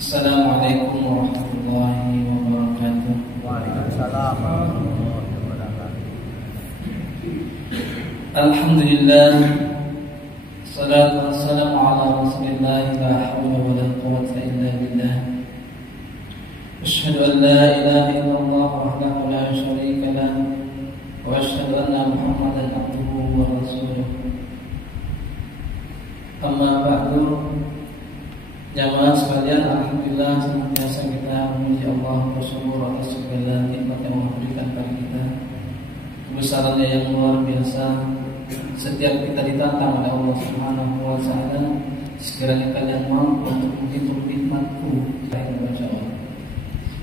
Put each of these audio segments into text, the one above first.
Assalamualaikum warahmatullahi wabarakatuh. Waalaikumsalam warahmatullahi wabarakatuh. Alhamdulillah, salatu wassalamu ala rasulillah, la hawla wa la quwwata illa billah. Asyhadu an la ilaha illallah wahdahu la syarika lah, wa asyhadu anna Muhammadan abduhu wa rasuluh. Amma ba'du. Jamaah sekalian, alhamdulillah senantiasa kita memuji Allah bersyukur atas segala nikmat yang Allah berikan kepada kita. Kebesarannya yang luar biasa. Setiap kita ditantang oleh Allah Subhanahu wa taala, sekiranya kalian mampu untuk menghitung nikmatku, saya baca Allah.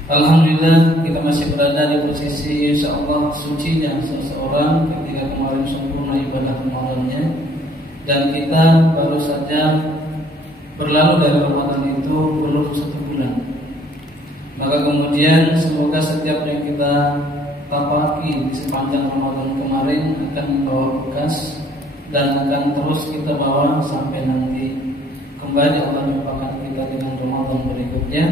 Alhamdulillah kita masih berada di posisi insyaallah sucinya seseorang ketika kemarin sempurna ibadah Ramadannya, dan kita baru saja berlalu dari Ramadan itu belum 1 bulan. Maka kemudian semoga setiap yang kita tapaki di sepanjang Ramadan kemarin akan membawa bekas dan akan terus kita bawa sampai nanti kembali Allah menyumpakan kita dengan Ramadan berikutnya.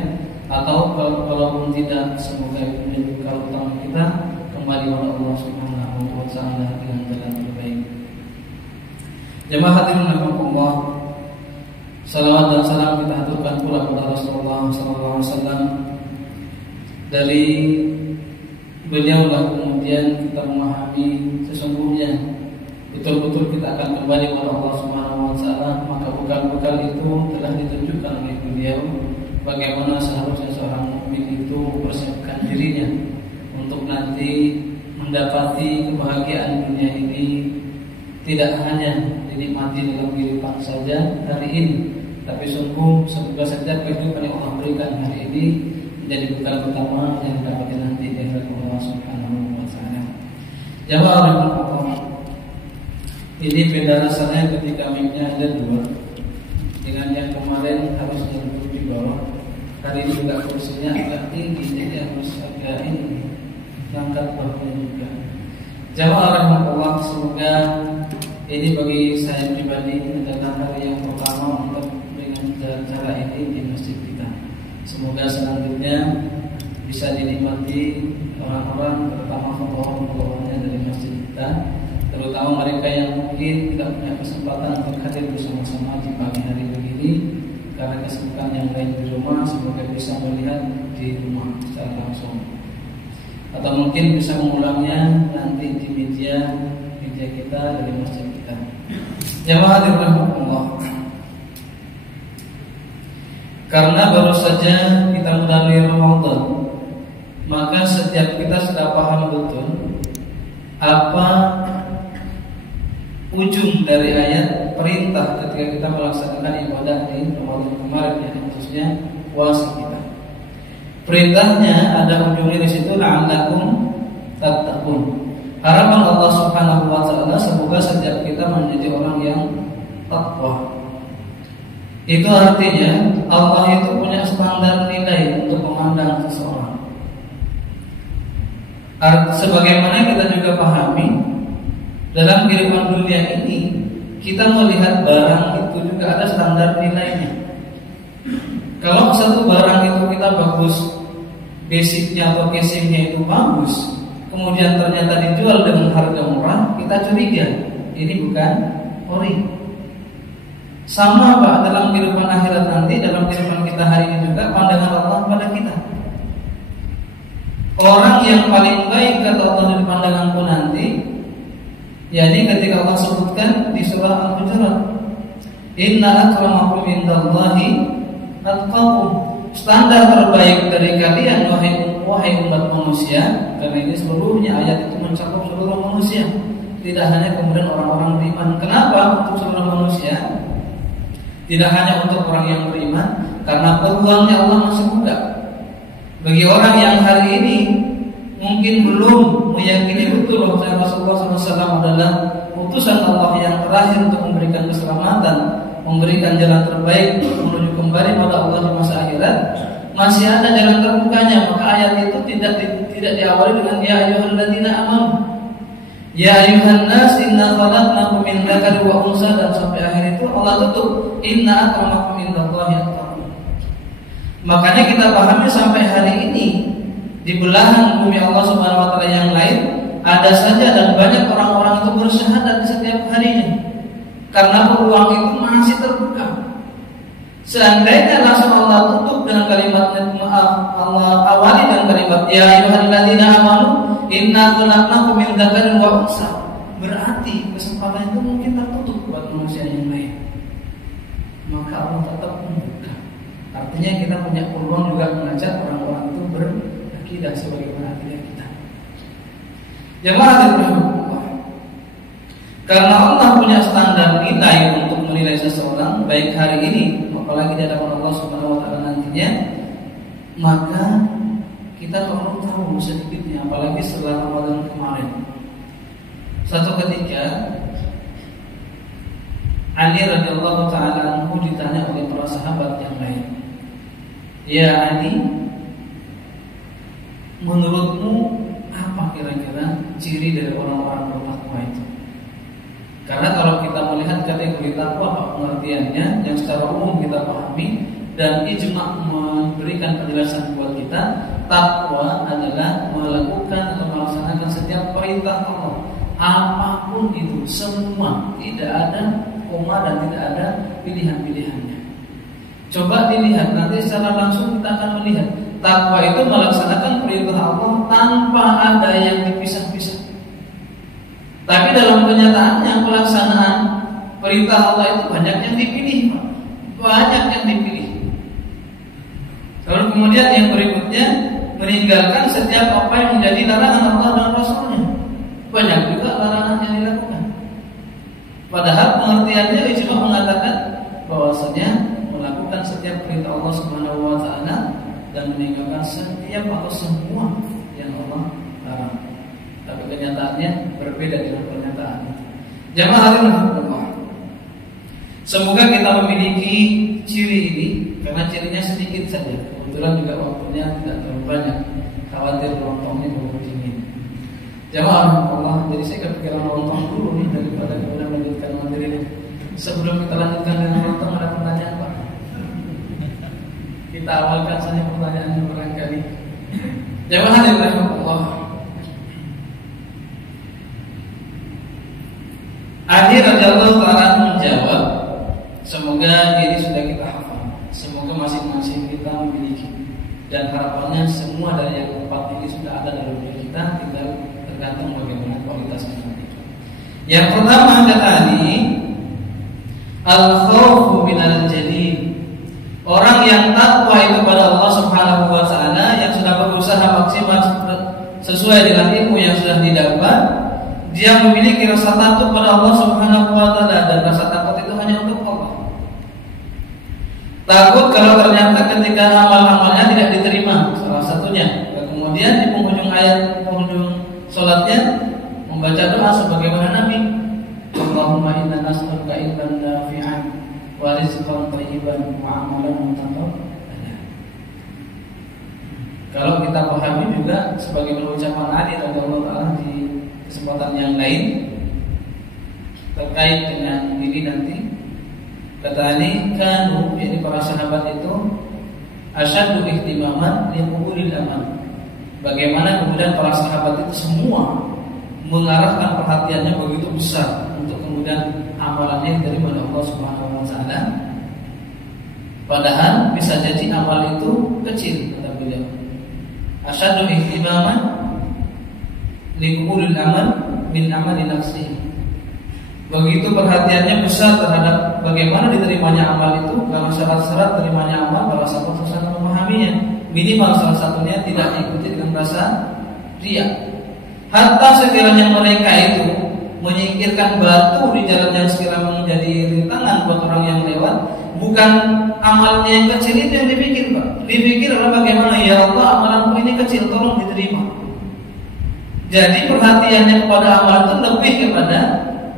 Atau kalaupun tidak, semoga itu menjadi bekal utama kita kembali kepada Allah Subhanahu wa taala dengan jalan terbaik. Jemaah hadirin rahimakumullah, salawat dan salam kita aturkan pula kepada Rasulullah SAW. Dari beliaulah kemudian kita memahami sesungguhnya betul-betul kita akan kembali kepada Allah Subhanahu wa taala. Maka bekal-bekal itu telah ditunjukkan oleh beliau, bagaimana seharusnya seorang mukmin itu mempersiapkan dirinya untuk nanti mendapati kebahagiaan dunia ini tidak hanya dinikmati dalam kehidupan saja hari ini, tapi sungguh semoga setiap kehidupan yang Allah berikan hari ini menjadi bekal utama yang didapatkan nanti di akhirat Allah Subhanahu wa taala. Jamaah rahimahullah, ini beda rasanya ketika mic-nya ada 2. Dengan yang kemarin harusnya duduk di bawah, hari ini juga kursinya agak tinggi, jadi harus agak ini angkat bahunya juga. Jamaah rahimahullah, semoga ini bagi saya pribadi adalah hari yang pertama untuk dengan cara ini di masjid kita. Semoga selanjutnya bisa dinikmati orang-orang, terutama follower-followernya dari masjid kita, terutama mereka yang mungkin tidak punya kesempatan untuk hadir bersama-sama di pagi hari begini karena kesibukan yang lain di rumah. Semoga bisa melihat di rumah secara langsung, atau mungkin bisa mengulangnya nanti di media kita dari masjid kita. Jamaah rahimahullah, karena baru saja kita melalui Ramadan, maka setiap kita sudah paham betul apa ujung dari ayat perintah ketika kita melaksanakan ibadah di Ramadan kemarin, yang khususnya puasa kita. Perintahnya ada ujungnya di situ, la'allakum tattaqun. Harapan Allah Subhanahu wa taala semoga setiap kita menjadi orang yang takwa. Itu artinya Allah itu punya standar nilai untuk memandang seseorang. Sebagaimana kita juga pahami dalam kehidupan dunia ini, kita melihat barang itu juga ada standar nilainya. Kalau satu barang itu kita bagus, basicnya atau casingnya itu bagus, kemudian ternyata dijual dengan harga murah, kita curiga, ini bukan ori. Sama Pak dalam kehidupan akhirat nanti, dalam kehidupan kita hari ini juga, pandangan Allah pada kita. Orang yang paling baik kata Allah dari pandanganku nanti, yakni ketika Allah sebutkan di surah Al-Hujurat, inna akramakum indallahi atqakum. Standar terbaik dari kalian wahai umat manusia, karena ini seluruhnya ayat itu mencakup seluruh manusia, tidak hanya kemudian orang-orang beriman. Kenapa untuk seluruh manusia? Tidak hanya untuk orang yang beriman, karena peluangnya Allah masih buka. Bagi orang yang hari ini mungkin belum meyakini betul bahwa Rasulullah SAW adalah utusan Allah yang terakhir untuk memberikan keselamatan, memberikan jalan terbaik menuju kembali pada Allah di masa akhirat, masih ada jalan terbukanya. Maka ayat itu tidak diawali dengan ya ayyuhalladzina amanu, ya ayyuhan nas inna khalaqnakum min dzakarin wa unsa, dan sampai akhir itu Allah tutup inna akramakum indallahi atqakum. Makanya kita pahami sampai hari ini di belahan bumi Allah Subhanahu wa taala yang lain ada saja dan banyak orang-orang itu bersyahadat di setiap harinya. Karena peluang itu masih terbuka. Seandainya langsung Allah tutup dengan kalimat Allah awali dengan kalimat ya ayyuhalladzina amanu inna khalaqnakum min dzakarin wa unsa, berarti kesempatan itu mungkin tertutup buat manusia yang lain. Maka Allah tetap membuka. Artinya kita punya peluang juga mengajak orang-orang itu berakidah sebagaimana akidah kita. Jamaah Allah, karena Allah punya standar nilai untuk menilai seseorang baik hari ini apalagi di hadapan Allah Subhanahu wa taala nantinya, maka kita perlu tahu sedikitnya apalagi setelah Ramadan kemarin. Suatu ketika Ali radhiyallahu taala anhu ditanya oleh para sahabat yang lain, "Ya Ali, menurutmu apa kira-kira ciri dari orang-orang bertakwa itu?" Karena kalau kita melihat kategori takwa apa pengertiannya yang secara umum kita pahami dan ijma memberikan penjelasan buat kita, takwa adalah melakukan atau melaksanakan setiap perintah Allah, apapun itu, semua, tidak ada koma dan tidak ada pilihan-pilihannya. Coba dilihat nanti secara langsung kita akan melihat takwa itu melaksanakan perintah Allah tanpa ada yang dipisah-pisah. Tapi dalam kenyataannya pelaksanaan perintah Allah itu banyak yang dipilih, banyak yang dipilih. Lalu kemudian yang berikutnya meninggalkan setiap apa yang menjadi larangan Allah dan Rasulnya. Banyak juga larangan yang dilakukan. Padahal pengertiannya ijma mengatakan bahwasanya melakukan setiap perintah Allah Subhanahu wa taala dan meninggalkan setiap atau semua yang Allah larang. Tapi kenyataannya berbeda dengan pernyataan itu. Jamaah Allah, semoga kita memiliki ciri ini karena cirinya sedikit saja. Kebetulan juga waktunya tidak terlalu banyak. Khawatir lontongnya terlalu dingin. Jamaah Allah, jadi saya kepikiran lontong dulu nih daripada kemudian melanjutkan materi ini. Sebelum kita lanjutkan dengan lontong, ada pertanyaan Pak? Kita awalkan saja pertanyaannya barangkali. Jamaah Allah, Ali radhiyallahu ta'ala menjawab, semoga ini sudah kita hafal, semoga masing-masing kita memiliki, dan harapannya semua dari yang empat ini sudah ada dalam diri kita, tinggal tergantung bagaimana kualitasnya nanti. Yang pertama kata Ali, al-khawfu minal jalil, orang yang takwa itu pada Allah Subhanahu wa taala, yang sudah berusaha maksimal sesuai dengan ilmu yang sudah didapat. Dia memiliki rasa takut pada Allah Subhanahu wa taala, dan rasa takut itu hanya untuk Allah. Takut kalau ternyata ketika amal-amalnya tidak diterima, salah satunya. Dan kemudian di penghujung ayat, penghujung salatnya membaca doa sebagaimana Nabi, Allahumma inna nas'aluka ilman nafi'an wa rizqan thayyiban wa amalan mutaqabbalan. Kalau kita pahami juga sebagaimana ucapan Ali radhiyallahu ta'ala di kesempatan yang lain terkait dengan ini nanti, kata Ali, kanu, jadi para sahabat itu asyaddu ihtimaman li qubulil amal. Bagaimana kemudian para sahabat itu semua mengarahkan perhatiannya begitu besar untuk kemudian amalannya diterima oleh Allah Subhanahu wa taala. Padahal bisa jadi amal itu kecil, kata beliau. Asyaddu ihtimaman liqulul amal min amali nafsihi. Begitu perhatiannya besar terhadap bagaimana diterimanya amal itu, karena syarat-syarat terimanya amal para sahabat sangat memahaminya. Minimal salah satunya tidak diikuti dengan rasa riya. Hatta sekiranya mereka itu menyingkirkan batu di jalan yang sekiranya menjadi rintangan buat orang yang lewat, bukan amalnya yang kecil itu yang dipikir, Pak. Dipikir adalah bagaimana, ya Allah, amalanku ini kecil, tolong diterima. Jadi perhatiannya kepada amal itu lebih kepada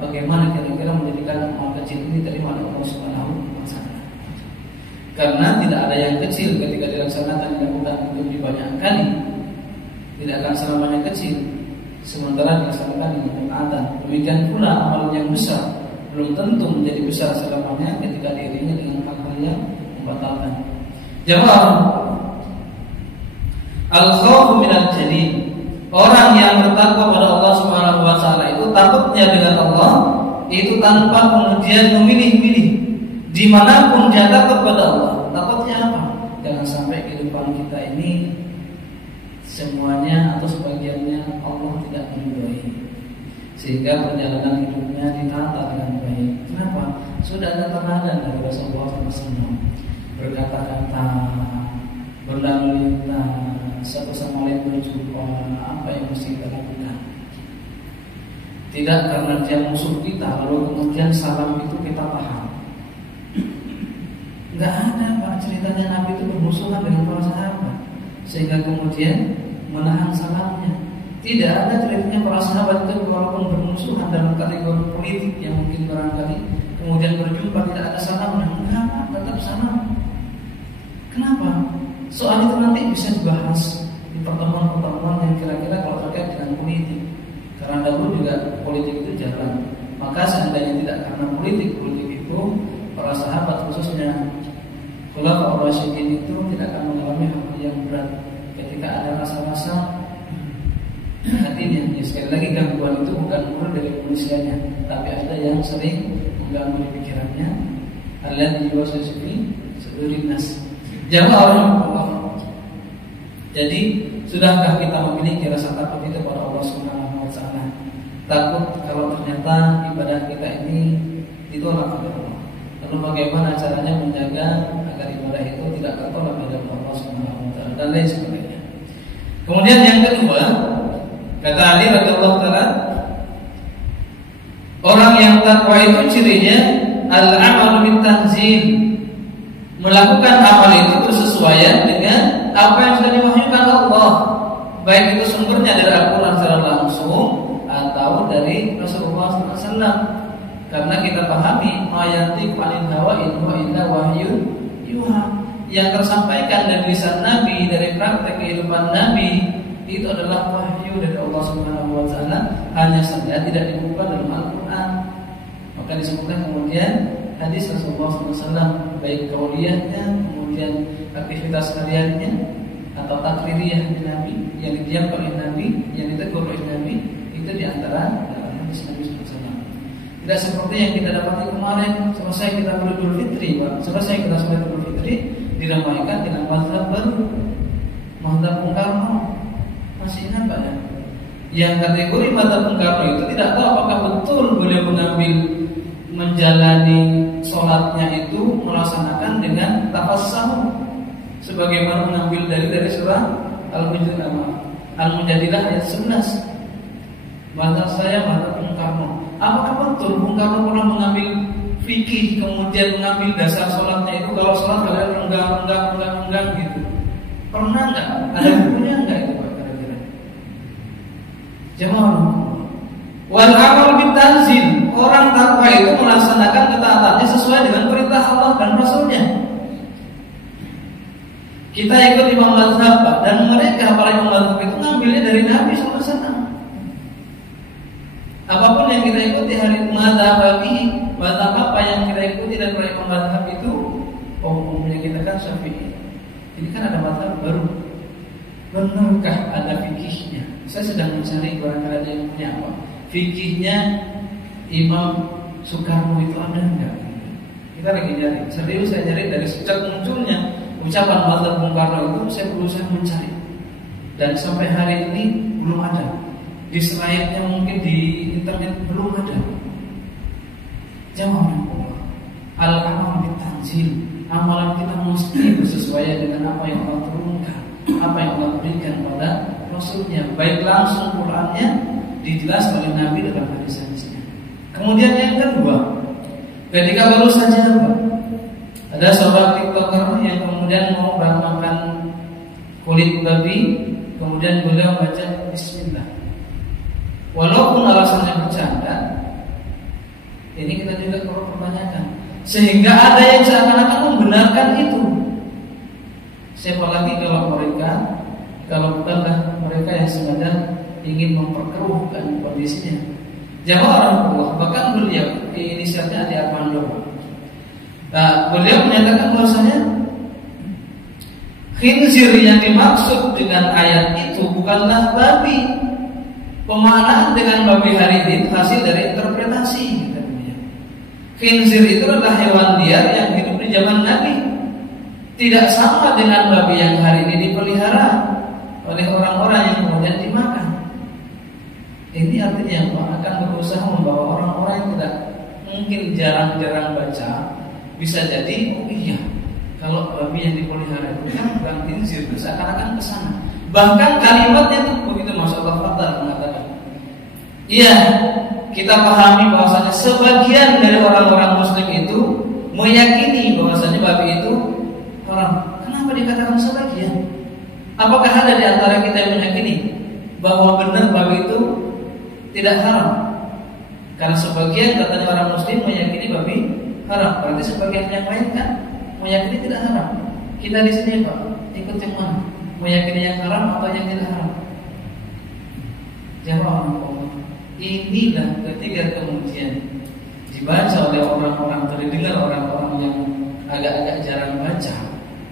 bagaimana kira-kira menjadikan amal kecil ini diterima oleh Allah Subhanahu wa taala. Karena tidak ada yang kecil ketika dilaksanakan, dilakukan itu banyak kali, tidak akan selamanya kecil. Sementara dilaksanakan dengan ketaatan. Demikian pula amal yang besar belum tentu menjadi besar selamanya ketika dirinya dengan hal-hal yang membatalkan. Jamaah Al-khawfu minal jalil. Orang yang bertakwa pada Allah Subhanahu wa taala itu takutnya dengan Allah itu tanpa kemudian memilih-milih. Dimanapun dia takut pada Allah. Takutnya apa? Jangan sampai kehidupan kita ini semuanya atau sebagiannya Allah tidak meridhai, sehingga perjalanan hidupnya ditata dengan baik. Kenapa? Sudah ada teladan dari Rasulullah SAW, berkata-kata, berlalu lintas, satu sama lain berjumpa, apa yang mesti kita lakukan. Tidak karena dia musuh kita lalu kemudian salam itu kita paham. Enggak ada Pak ceritanya Nabi itu bermusuhan dengan para sahabat sehingga kemudian menahan salamnya. Tidak ada ceritanya para sahabat itu walaupun bermusuhan dalam kategori politik yang mungkin barangkali kemudian berjumpa tidak ada salam, enggak, tetap salam. Kenapa? Soal itu nanti bisa dibahas di pertemuan-pertemuan yang kira-kira kalau terkait dengan politik. Karena dahulu juga politik itu jarang. Maka seandainya tidak karena politik itu para sahabat khususnya Khulafaur Rasyidin itu tidak akan mengalami hal yang berat ketika ada rasa-rasa hatinya. Ya, sekali lagi gangguan itu bukan murni dari manusianya, tapi ada yang sering mengganggu di pikirannya. Alladzi yuwaswisu fi sudurin nas. Jamaah. Jadi sudahkah kita memiliki rasa takut itu pada Allah Subhanahu wa taala? Takut kalau ternyata ibadah kita ini ditolak oleh Allah. Lalu bagaimana caranya menjaga agar ibadah itu tidak tertolak oleh Allah Subhanahu wa taala dan lain sebagainya. Kemudian yang kedua, kata Ali radhiyallahu taala, orang yang takwa itu cirinya al-amalu bitanzil, melakukan amal itu bersesuaian dengan apa yang sudah diwahyukan Allah, baik itu sumbernya dari Al-Quran secara langsung atau dari Rasulullah SAW. Karena kita pahami ayati anil hawa in huwa illa wahyun yuha, yang tersampaikan dari lisan Nabi, dari praktek kehidupan Nabi itu adalah wahyu dari Allah Subhanahu wa taala, hanya saja tidak dibuka dalam Al-Quran. Maka disebutkan kemudian hadis Rasulullah SAW, baik kauliyahnya, kemudian aktivitas hariannya atau takririyah Nabi yang didiamkan oleh Nabi, yang ditegur oleh Nabi, itu diantara hadis Nabi SAW. Tidak seperti yang kita dapati kemarin selesai kita Idul Fitri, Pak. Selesai kita sholat Idul Fitri diramaikan dengan mazhab baru, mazhab Bung Karno. Masih ingat Pak ya? Yang kategori mazhab Bung Karno itu tidak tahu apakah betul beliau menjalani sholatnya itu melaksanakan dengan tafassahu sebagaimana mengambil dari surah Al-Mujadilah ayat 11. Mazhab saya mazhab Bung Karno. Apakah betul Bung Karno pernah mengambil fikih kemudian mengambil dasar sholatnya itu kalau sholat kalian enggak gitu? Pernah enggak? Ada bukunya enggak itu Pak kira-kira? Jamaah. Wal amal bitanzil, orang takwa itu melaksanakan ketaatannya sesuai dengan perintah Allah dan Rasulnya. Kita ikut imam mazhab dan mereka para imam mazhab itu ngambilnya dari Nabi SAW. Apapun yang kita ikuti hari mazhab apa yang kita ikuti dari para imam mazhab itu, umumnya kita kan Syafi'i. Ini kan ada mazhab baru. Benarkah ada fikihnya? Saya sedang mencari barangkali ada yang punya apa? Fikihnya Imam Soekarno itu ada enggak? Kita lagi nyari. Serius saya nyari dari sejak munculnya ucapan mazhab Bung Karno itu saya berusaha mencari. Dan sampai hari ini belum ada. Di slide-nya mungkin di internet belum ada. Jamaah al-amal bitanzil, amalan kita mesti bersesuaian dengan apa yang Allah turunkan, apa yang Allah berikan pada Rasulnya, baik langsung Qurannya dijelaskan oleh Nabi dalam hadis-hadisnya. Kemudian yang kedua, ketika baru saja ada seorang TikToker yang kemudian mau makan kulit babi, kemudian beliau baca Bismillah. Walaupun alasannya bercanda, ini kita juga perlu pertanyakan. Sehingga ada yang seakan-akan membenarkan itu. Siapa lagi kalau bukanlah mereka yang sengaja ingin memperkeruhkan kondisinya. Jamaah Allah, bahkan beliau inisialnya Adi Armando. Beliau menyatakan bahwasanya Khinzir yang dimaksud dengan ayat itu bukanlah babi. Pemaknaan dengan babi hari ini hasil dari interpretasi. Khinzir itu adalah hewan liar yang hidup di zaman Nabi. Tidak sama dengan babi yang hari ini dipelihara oleh orang-orang yang kemudian dimakan. Ini artinya apa? Akan berusaha membawa orang-orang yang tidak mungkin jarang-jarang baca, bisa jadi oh iya, kalau babi yang dipelihara itu kan bukan khinzir, seakan-akan kesana. Bahkan kalimatnya itu begitu, Masya Allah Fathar mengatakan, iya, kita pahami bahwasanya sebagian dari orang-orang Muslim itu meyakini bahwasanya babi itu haram. Kenapa dikatakan sebagian? Apakah ada di antara kita yang meyakini bahwa benar babi itu tidak haram? Karena sebagian katanya orang Muslim meyakini babi haram, berarti sebagian yang lain kan meyakini tidak haram. Kita di sini Pak, ikut yang mana? Meyakini yang haram atau yang tidak haram? Jawab Allah. Inilah ketika kemudian dibaca oleh orang-orang, terdengar orang-orang yang agak-agak jarang baca,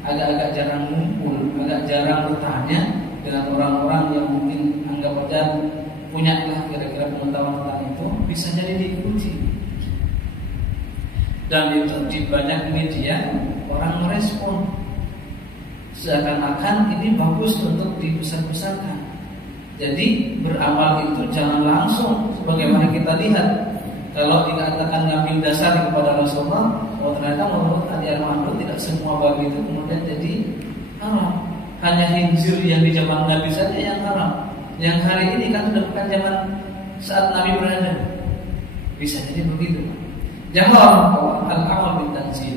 agak-agak jarang ngumpul, agak jarang bertanya dengan orang-orang yang mungkin anggap saja punya lah kira-kira pengetahuan tentang itu, bisa jadi diikuti. Dan itu di banyak media orang merespon seakan-akan ini bagus untuk dibesar-besarkan. Jadi beramal itu jangan langsung sebagaimana kita lihat. Kalau dikatakan ngambil dasar kepada Rasulullah, oh ternyata menurut Adi Armando tidak semua babi itu kemudian jadi haram. Hanya khinzir yang di zaman Nabi saja yang haram. Yang hari ini kan sudah bukan zaman saat Nabi berada. Bisa jadi begitu. Jangan al-amal bin tanzil.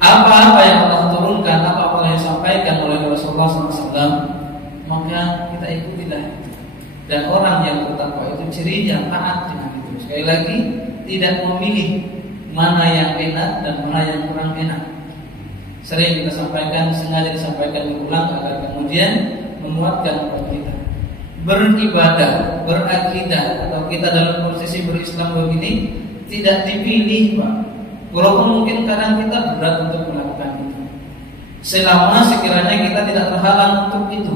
Apa-apa yang Allah turunkan, apa-apa yang disampaikan oleh Rasulullah SAW, maka kita ikutilah itu. Dan orang yang bertakwa itu cirinya taat dengan itu. Sekali lagi, tidak memilih mana yang enak dan mana yang kurang enak. Sering kita sampaikan, sengaja disampaikan diulang agar kemudian menguatkan kita. Beribadah, berakidah, atau kita dalam posisi berislam begini tidak dipilih, Pak. Walaupun mungkin kadang kita berat untuk melakukan itu, selama sekiranya kita tidak terhalang untuk itu.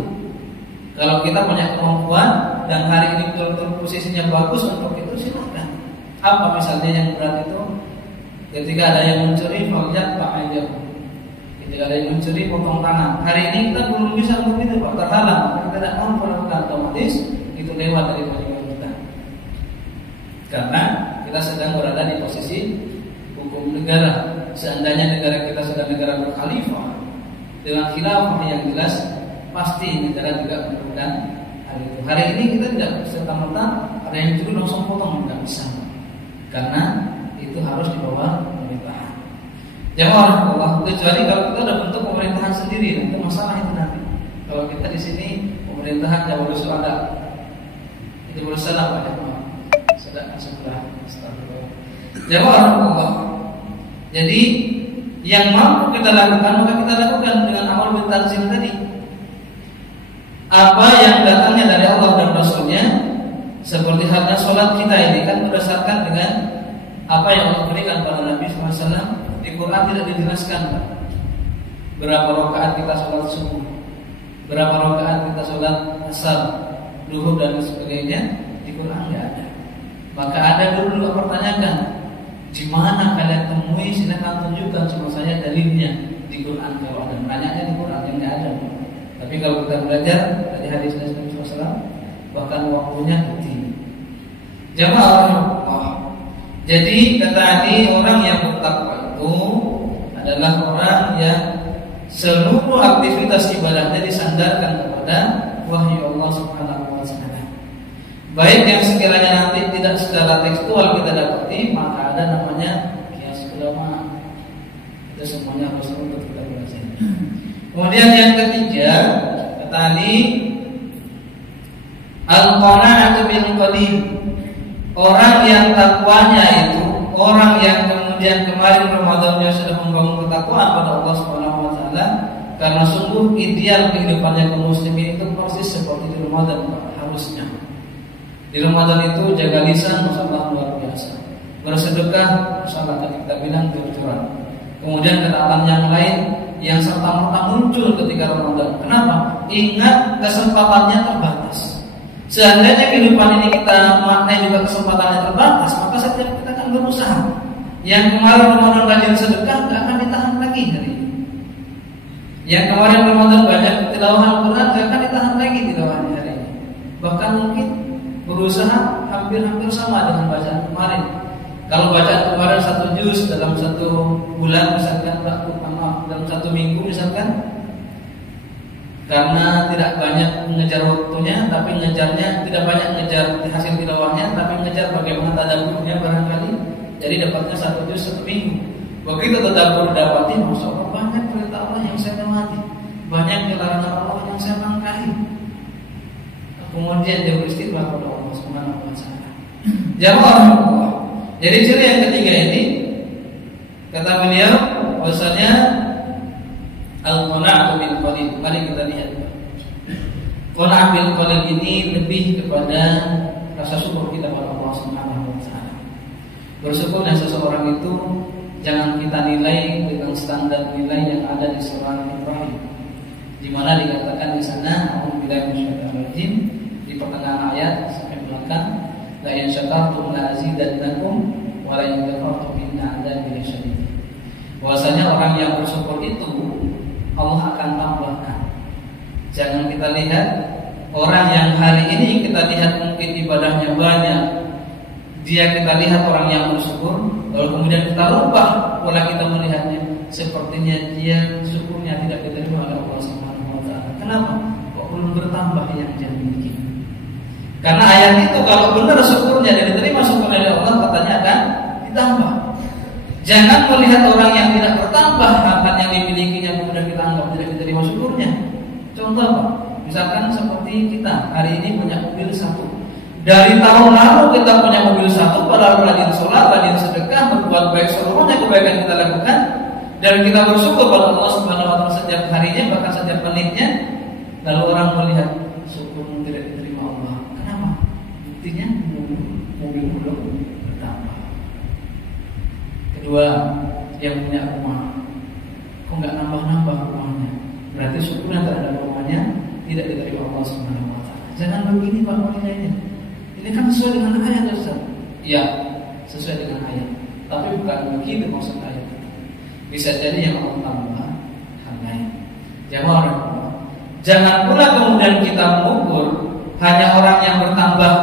Kalau kita punya kemampuan dan hari ini betul-betul posisinya bagus untuk itu, silakan. Apa misalnya yang berat itu? Ketika ada yang mencuri, fajat Pak aja. Ketika ada yang mencuri, potong tangan. Hari ini kita belum bisa begitu, Pak, terhalang. Kita tidak mampu melakukan, otomatis itu lewat dari kewajiban kita. Karena kita sedang berada di posisi hukum negara. Seandainya negara kita sudah negara berkhalifah dengan khilafah yang jelas, pasti negara juga memerlukan hal itu. Hari ini kita tidak serta-merta ada yang juga langsung potong, tidak bisa, karena itu harus di bawah pemerintahan. Jawab Allah, kecuali kalau kita ada bentuk pemerintahan sendiri, itu masalah itu nanti. Kalau kita di sini pemerintahan jauh lebih ada, itu berusaha pada sudah sebelah. Jawab Allah. Jadi yang mampu kita lakukan, maka kita lakukan dengan amal bin tanzil tadi. Apa yang datangnya dari Allah dan Rasulnya, seperti halnya sholat kita ini kan berdasarkan dengan apa yang Allah berikan pada Nabi SAW. Di Quran tidak dijelaskan berapa rakaat kita sholat subuh, berapa rakaat kita sholat asar, duhur dan sebagainya. Di Quran tidak ada. Maka ada dulu pertanyakan, di mana kalian temui? Silakan tunjukkan sama saya dalilnya di Quran. Kalau ada, menanyanya di Quran yang tidak ada. Tapi kalau kita belajar dari hadis Nabi SAW, bahkan waktunya rutin. Jamaah Allah. Jadi kata tadi, orang yang bertakwa itu adalah orang yang seluruh aktivitas ibadahnya disandarkan kepada wahyu Allah Subhanahu wa Ta'ala. Baik yang sekiranya nanti tidak secara tekstual kita dapati, maka ada namanya qiyas ulama. Itu semuanya harus untuk kita belajar. Kemudian yang ketiga, tadi al-qana'atu bil qadim. Orang yang takwanya itu orang yang kemudian kemarin Ramadannya sudah membangun ketakwaan pada Allah Subhanahu wa Ta'ala, karena sungguh ideal kehidupannya kaum muslimin itu persis seperti di Ramadan, harusnya. Di Ramadan itu jaga lisan, masalah luar biasa. Bersedekah, masalah tadi kita bilang jujur. Kemudian ketaatan yang lain yang serta-merta muncul ketika Ramadan. Kenapa? Ingat kesempatannya terbatas. Seandainya kehidupan ini kita maknai juga kesempatannya terbatas, maka setiap kita akan berusaha. Yang kemarin Ramadan rajin sedekah nggak akan ditahan lagi hari ini. Yang kemarin Ramadan banyak tilawah Al-Quran nggak akan ditahan lagi tilawahnya hari ini. Bahkan mungkin berusaha hampir-hampir sama dengan bacaan kemarin. Kalau bacaan kemarin 1 juz dalam 1 bulan misalkan, dalam 1 minggu misalkan, karena tidak banyak mengejar waktunya, tapi mengejarnya tidak banyak mengejar hasil tilawahnya, tapi mengejar bagaimana tadabburnya barangkali. Jadi dapatnya 1 juz 1 minggu. Begitu tadabbur dapati, masya Allah banyak perintah Allah yang saya lewati, banyak larangan Allah yang saya langkahi. Kemudian dia beristighfar kepada Allah Subhanahu wa taala. Jamaah Allah. Jadi ciri yang ketiga ini kata beliau bahwasanya al-qana'atu bil qalil. Mari kita lihat. Qana'ah bil qalil ini lebih kepada rasa syukur kita kepada Allah Subhanahu wa taala. Bersyukurnya seseorang itu jangan kita nilai dengan standar nilai yang ada di surah Ibrahim, di mana dikatakan di sana a'udzubillahi minasyaitonir rajim di pertengahan ayat sampai belakang, la in syakartum la azidannakum wa la in kafartum inna 'adzabi lasyadid. Bahwasanya orang yang bersyukur itu Allah akan tambahkan. Jangan kita lihat orang yang hari ini kita lihat mungkin ibadahnya banyak, dia kita lihat orang yang bersyukur, lalu kemudian kita rubah pola kita melihatnya, sepertinya dia syukurnya tidak diterima oleh Allah Subhanahu wa taala. Kenapa? Kok belum bertambah yang dia miliki? Karena ayat itu kalau benar syukurnya dan diterima syukurnya oleh Allah, katanya akan ditambah. Jangan melihat orang yang tidak bertambah harta yang dimilikinya kemudian kita anggap tidak diterima syukurnya. Contoh apa? Misalkan seperti kita hari ini punya mobil 1. Dari tahun lalu kita punya mobil 1, padahal rajin sholat, rajin sedekah, berbuat baik seluruhnya kebaikan kita lakukan, dan kita bersyukur pada Allah Subhanahu wa taala setiap harinya, bahkan setiap menitnya. Lalu orang melihat syukur tidak diterima Allah. Kenapa? Buktinya mobil belum bertambah. Kedua, yang punya rumah, kok nggak nambah-nambah rumahnya? Berarti syukurnya terhadap rumahnya tidak diterima Allah Subhanahu wa taala. Jangan begini Pak nilainya. Ini kan sesuai dengan ayat, Ustaz. Ya, sesuai dengan ayat. Tapi bukan begitu maksud ayat itu. Bisa jadi yang Allah tambah hal lain. Jangan pula kemudian kita mengukur hanya orang yang bertambah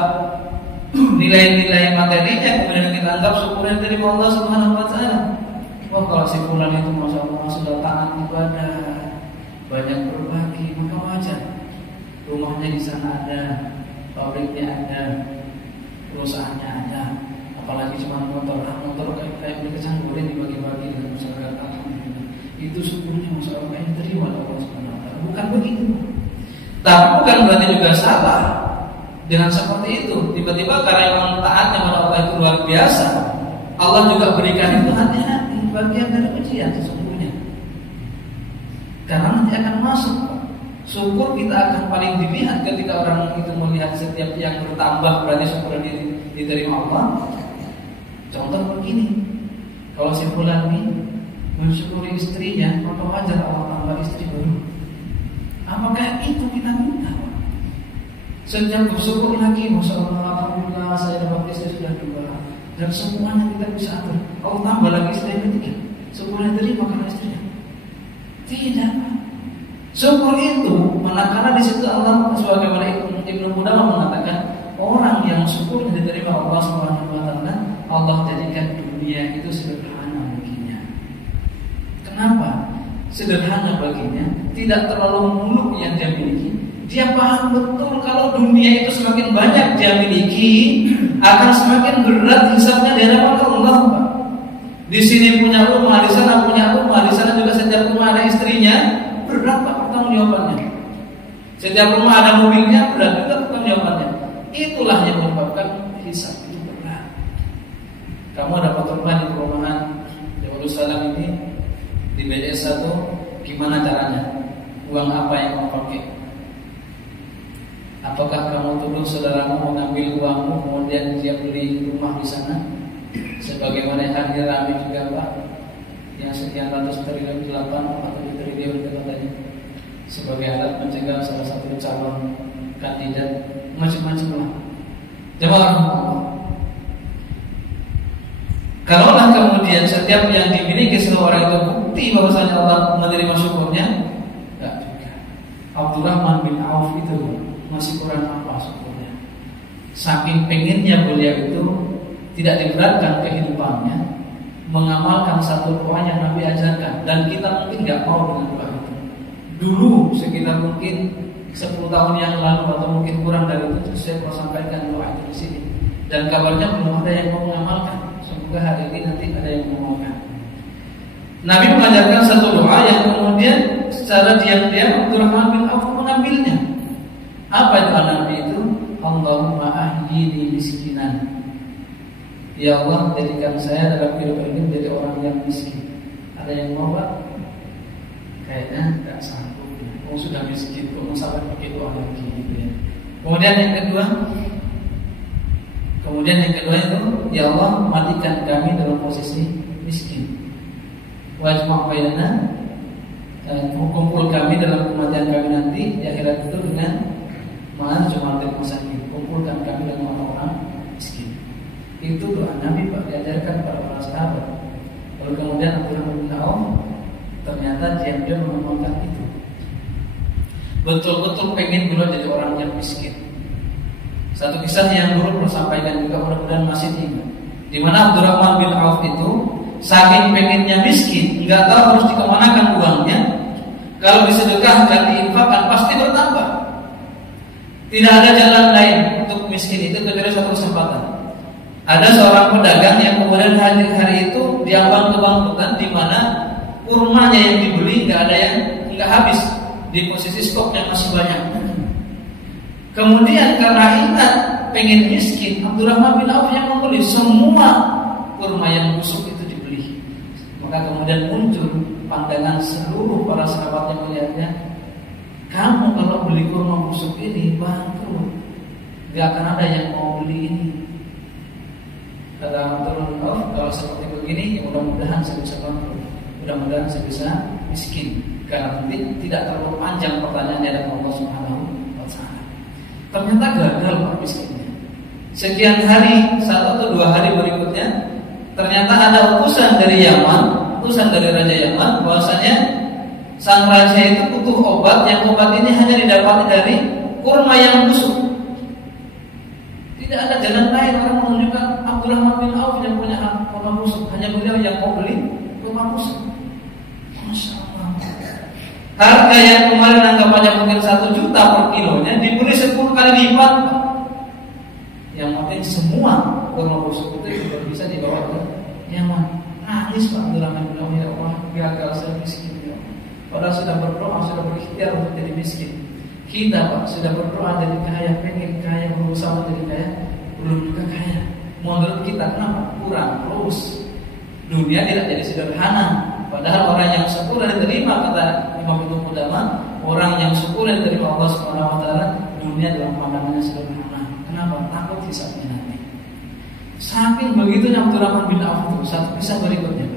nilai-nilai materinya kemudian kita anggap syukurnya dari Allah Subhanahu wa taala. Wah, kalau si fulan itu masya Allah sudah taat ibadah, banyak berbagi, maka wajar. Rumahnya di sana ada, pabriknya ada, perusahaannya ada, apalagi cuma motor kayak beli kacang goreng dibagi-bagi dengan masyarakat. Alhamdulillah, itu syukurnya masya Allah yang diterima oleh Allah Subhanahu wa taala. Bukan begitu, tapi bukan berarti juga salah dengan seperti itu. Tiba-tiba karena memang taatnya kepada Allah itu luar biasa, Allah juga berikan itu hati-hati, bagian dari ujian sesungguhnya. Karena nanti akan masuk. Syukur kita akan paling dilihat ketika orang itu melihat setiap yang bertambah berarti syukurnya diterima Allah. Contoh begini, kalau si fulan ini mensyukuri istrinya, maka wajar Allah tambah istri baru. Apakah itu kita minta? Sejak bersyukur lagi, masya Allah, alhamdulillah saya dapat istri sudah 2, dan semuanya kita bisa atur. Allah tambah lagi istri yang 3, syukurnya terima karena istrinya. Tidak. Syukur itu manakala di situ Allah sebagaimana Ibnu Qudamah mengatakan orang yang syukurnya diterima Allah Subhanahu wa taala, Allah jadikan dunia itu sederhana baginya. Kenapa? Sederhana baginya, tidak terlalu muluk yang dia miliki. Dia paham betul kalau dunia itu semakin banyak dia miliki, akan semakin berat hisabnya di hadapan Allah. Di sini punya rumah, di sana punya rumah, di sana juga setiap rumah ada istrinya, berat Pak pertanggungjawabannya. Setiap rumah ada mobilnya, berat juga pertanggungjawabannya. Itulah yang menyebabkan hisab itu berat. Kamu dapat rumah di perumahan Darussalam ini di BDS 1, gimana caranya? Uang apa yang kamu pakai? Apakah kamu tuduh saudaramu mengambil uangmu kemudian dia beli rumah di sana? Sebagaimana yang hadir rame juga Pak, yang sekian ratus triliun 8 atau 7 triliun beliau katanya sebagai alat mencegah salah satu calon kandidat macam-macam lah. Jemaah, kalaulah kemudian setiap yang dimiliki seseorang itu bukti bahwasanya Allah menerima syukurnya, enggak juga. Abdurrahman bin Auf itu masih kurang apa syukurnya. Saking pengennya beliau itu tidak diberatkan kehidupannya, mengamalkan satu doa yang Nabi ajarkan, dan kita mungkin nggak mau dengan doa itu. Dulu sekitar mungkin 10 tahun yang lalu atau mungkin kurang dari itu saya pernah sampaikan doa itu di sini. Dan kabarnya belum ada yang mau mengamalkan. Semoga hari ini nanti ada yang mengamalkan. Nabi mengajarkan satu doa yang kemudian secara diam-diam Abdurrahman bin Auf mengambilnya. Apa doa Nabi itu? Allahumma ahyini miskinan. Ya Allah, jadikan saya dalam kehidupan ini menjadi orang yang miskin. Ada yang mau Pak? Kayaknya tidak sanggup. Oh sudah miskin, kok sampai pakai doa lagi gitu ya. Kemudian yang kedua itu, ya Allah, matikan kami dalam posisi miskin. Wajma' bainana, kumpul kami dalam kematian kami nanti di akhirat itu dengan ma'al masakin. Kumpulkan kami dengan orang-orang miskin. Itu doa Nabi Pak diajarkan pada para sahabat. Lalu kemudian Abdurrahman bin Auf ternyata dia mengamalkan itu. Betul-betul pengen beliau jadi orang yang miskin. Satu kisah yang dulu pernah sampaikan juga, mudah-mudahan masih ingat, di mana Abdurrahman bin Auf itu saking pengennya miskin, nggak tahu harus dikemanakan uangnya. Kalau disedekahkan, diinfakkan, pasti bertambah. Tidak ada jalan lain untuk miskin itu kecuali satu kesempatan. Ada seorang pedagang yang kemudian hari itu diambang kebangkrutan, di mana kurmanya yang dibeli nggak habis, di posisi stok yang masih banyak. Kemudian karena ingat pengen miskin, Abdurrahman bin Auf yang membeli semua kurma yang busuk itu dibeli. Maka kemudian muncul pandangan seluruh para sahabat yang melihatnya, kamu kalau beli kurma busuk ini bangkrut, nggak akan ada yang mau beli ini. Kata Abdurrahman bin Auf, kalau seperti begini, ya mudah-mudahan saya bisa bangkrut, mudah-mudahan saya bisa miskin. Karena nanti tidak terlalu panjang pertanyaannya dari Allah Subhanahu wa Ta'ala. Ternyata gagal Pak miskinnya. Sekian hari, 1 atau 2 hari berikutnya, ternyata ada utusan dari Yaman, utusan dari Raja Yaman, bahwasanya sang raja itu butuh obat, yang obat ini hanya didapat dari kurma yang busuk. Tidak ada jalan lain orang menunjukkan Abdurrahman bin Auf yang punya kurma busuk, hanya beliau yang mau beli kurma busuk. Masya Allah. Harga yang kemarin anggapannya mungkin 1 juta per kilonya dibeli 10 kali lipat. Yang penting semua kurma busuk itu juga bisa dibawa ke Yaman. Nangis Pak Abdurrahman bin Auf, ya Allah, gagal saya miskin ya. Padahal sudah berdoa, sudah berikhtiar untuk jadi miskin. Kita Pak sudah berdoa jadi kaya, pengen kaya, berusaha menjadi kaya, belum juga kaya. Menurut kita kenapa? Kurang terus. Dunia tidak jadi sederhana. Padahal orang yang syukur dan diterima, kata Imam Ibnu Qudamah, orang yang syukur dan diterima Allah Subhanahu wa Ta'ala, dunia dalam pandangannya sederhana. Kenapa? Takut hisabnya nanti. Saking begitunya Abdurrahman bin Auf itu, satu kisah berikutnya.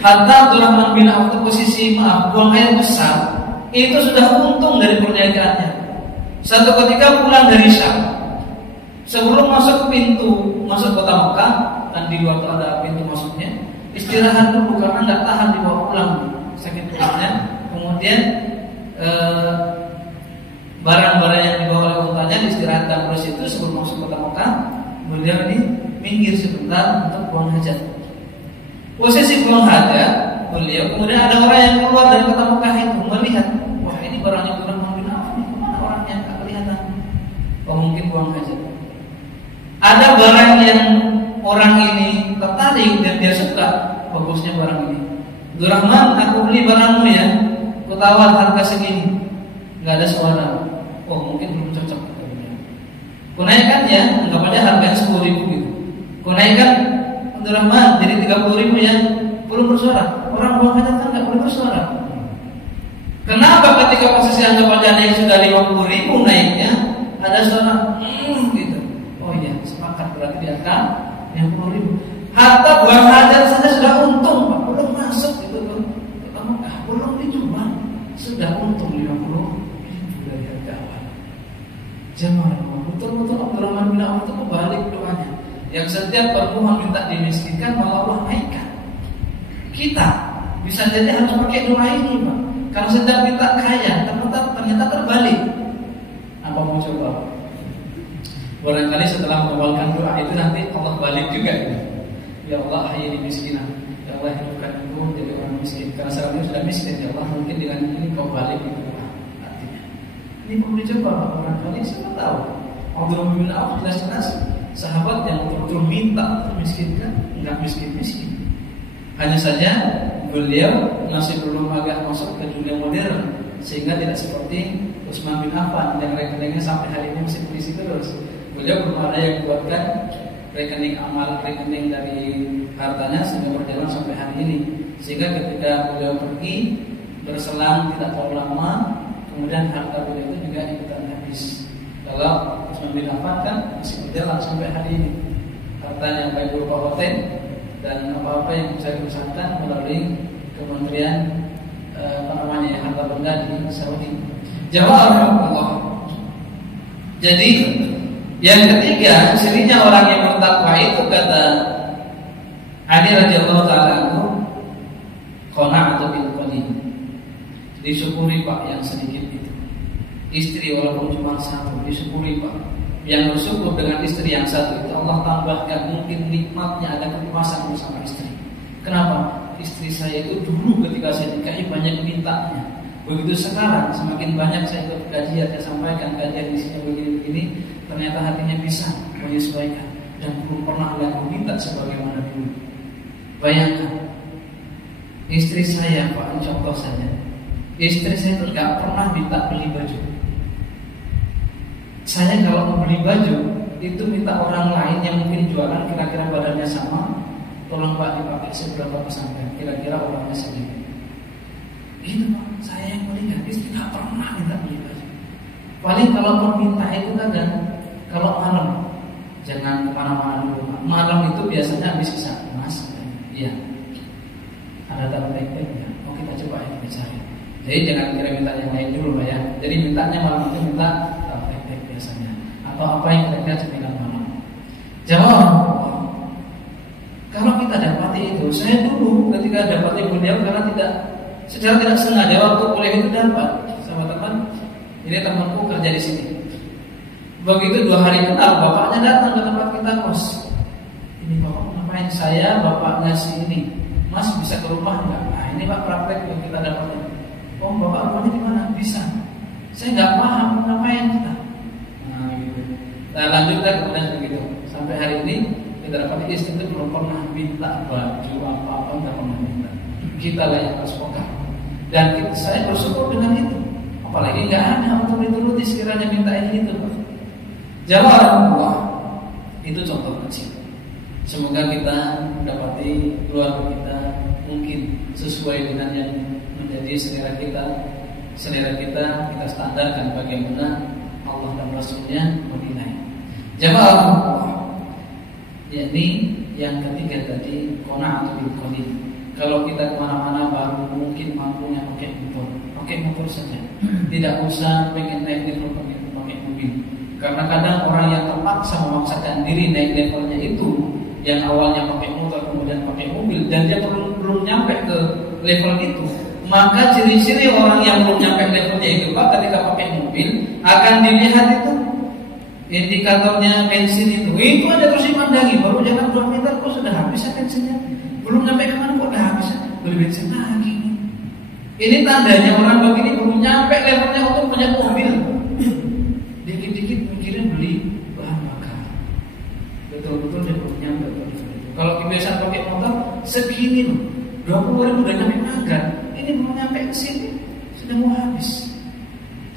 Hatta Abdurrahman bin Auf itu posisi buang air besar, itu sudah untung dari perniagaannya. Satu ketika pulang dari Syam, sebelum masuk pintu masuk kota Mekah, dan di luar itu ada pintu masuknya, istirahat dulu karena nggak tahan dibawa pulang, sakit perutnya. Kemudian barang-barang yang dibawa oleh untanya diistirahatkan oleh situ sebelum masuk kota Mekah. Beliau ini minggir sebentar untuk buang hajat. Posisi buang hajat beliau, kemudian ada orang yang keluar dari kota Mekah itu melihat, wah ini barangnya Abdurrahman bin Auf, ini kemana orangnya nggak kelihatan? Oh mungkin buang hajat. Ada barang yang orang ini tertarik dan dia suka, bagusnya barang ini. Abdurrahman, aku beli barangmu ya, aku tawar harga segini. Nggak ada suara. Oh mungkin belum cocok. Kunaikkan ya, anggapannya harganya 10.000 gitu. Kunaikkan Abdurrahman jadi 30.000 ya, belum bersuara. Orang buang hajat kan nggak boleh bersuara. Kenapa ketika posisi anggapannya naik sudah 50.000 naiknya, ada suara gitu. Oh iya, sepakat berarti dia akan 50.000. Hatta buang hajat saja sudah untung, Pak. Belum masuk gitu tuh. sudah untung 50.000 dari harga awal. Jamaah, betul-betul Abdurrahman bin Auf itu kebalik doanya. Yang setiap bermohon minta dimiskinkan, malah Allah naikkan. Kita bisa jadi harus pakai doa ini, Pak. Kalau setiap minta kaya, ternyata terbalik. Apa mau coba? Barangkali setelah mengamalkan doa itu nanti Allah balik juga. Ya Allah, hayyi miskinan. Ya Allah, hidupkan aku jadi orang miskin. Karena saat ini sudah miskin, ya Allah, mungkin dengan ini kau balik itu artinya. Ini perlu dicoba, barangkali siapa tahu. Abdurrahman bin Auf jelas-jelas sahabat yang betul minta termiskinkan, enggak miskin-miskin. Hanya saja beliau masih belum agak masuk ke dunia modern, sehingga tidak seperti Utsman bin Affan yang rekeningnya sampai hari ini masih berisi terus. Beliau belum ada yang buatkan rekening amal, rekening dari hartanya sehingga berjalan sampai hari ini. Sehingga ketika beliau pergi berselang tidak terlalu lama, kemudian harta beliau itu juga ikutan habis. Kalau Utsman bin Affan kan masih berjalan sampai hari ini. Hartanya baik berupa hotel dan apa-apa yang bisa diusahakan melalui Kementerian harta benda di Saudi. Jawab Allah. Jadi yang ketiga, cirinya orang yang bertakwa itu kata Ali radhiyallahu taala anhu, qana'atu bil qalil. Disyukuri Pak yang sedikit itu. Istri walaupun cuma satu, disyukuri Pak. Yang bersyukur dengan istri yang satu itu Allah tambahkan mungkin nikmatnya ada kepuasan bersama istri. Kenapa? Istri saya itu dulu ketika saya nikahi banyak mintanya. Begitu sekarang semakin banyak saya ikut kajian, saya sampaikan kajian isinya begini-begini, ternyata hatinya bisa menyesuaikan dan belum pernah lagi minta sebagaimana dulu. Bayangkan istri saya Pak, contoh saja, istri saya itu gak pernah minta beli baju. Saya kalau mau beli baju itu minta orang lain yang mungkin jualan kira-kira badannya sama, tolong Pak dipakai seberapa pesantren, kira-kira orangnya segini. Itu Pak, saya yang beli, istri gak pernah minta beli baju. Paling kalau mau minta itu kadang kalau malam, jangan kemana-mana dulu Pak. Malam itu biasanya habis bisa Mas, iya. Ada dalam baik-baiknya. Oh kita coba kita cari. Jadi jangan kira minta yang lain dulu Pak ya. Jadi mintanya malam itu minta biasanya atau apa yang kira-kira cemilan malam. Jawab. Kalau kita dapati itu, saya dulu ketika dapati beliau karena secara tidak sengaja waktu kuliah itu dapat sama teman. Ini temanku kerja di sini. Begitu 2 hari kenal, bapaknya datang ke tempat kita kos. Ini bapak ngapain? Saya bapaknya si ini. Mas bisa ke rumah enggak? Nah ini Pak praktek yang kita dapatkan. Oh bapak rumahnya di mana? Bisa. Saya nggak paham ngapain kita. Nah lanjutkan kemudian begitu. Sampai hari ini kita dapat istri itu belum pernah minta baju apa-apa, nggak pernah minta. Kita lah yang harus peka. Dan saya bersyukur dengan itu. Apalagi nggak ada untuk dituruti sekiranya minta ini itu. Jawab Allah. Itu contoh kecil. Semoga kita mendapati keluarga kita mungkin sesuai dengan yang menjadi selera kita standarkan bagaimana Allah dan Rasulnya menilai. Jawab Allah. Yakni yang ketiga tadi qana'atu bil qalil. Kalau kita kemana-mana baru mungkin mampunya pakai motor saja. Tidak usah pengen naik level pakai mobil. Karena kadang orang yang terpaksa memaksakan diri naik levelnya itu, yang awalnya pakai motor kemudian pakai mobil dan dia belum nyampe ke level itu, maka ciri-ciri orang yang belum nyampe levelnya itu Pak, ketika pakai mobil akan dilihat itu indikatornya bensin itu ada terus dipandangi, baru jalan 2 meter kok sudah habis ya bensinnya, belum nyampe kemana kok udah habis, beli bensin lagi. Ini tandanya orang begini belum nyampe levelnya untuk punya mobil. Dikit-dikit mikirin beli bahan bakar, betul-betul dia belum nyampe. Kalau kebiasaan pakai motor segini loh, 20.000 udah nyampe Manggar, ini belum nyampe ke sini sudah mau habis.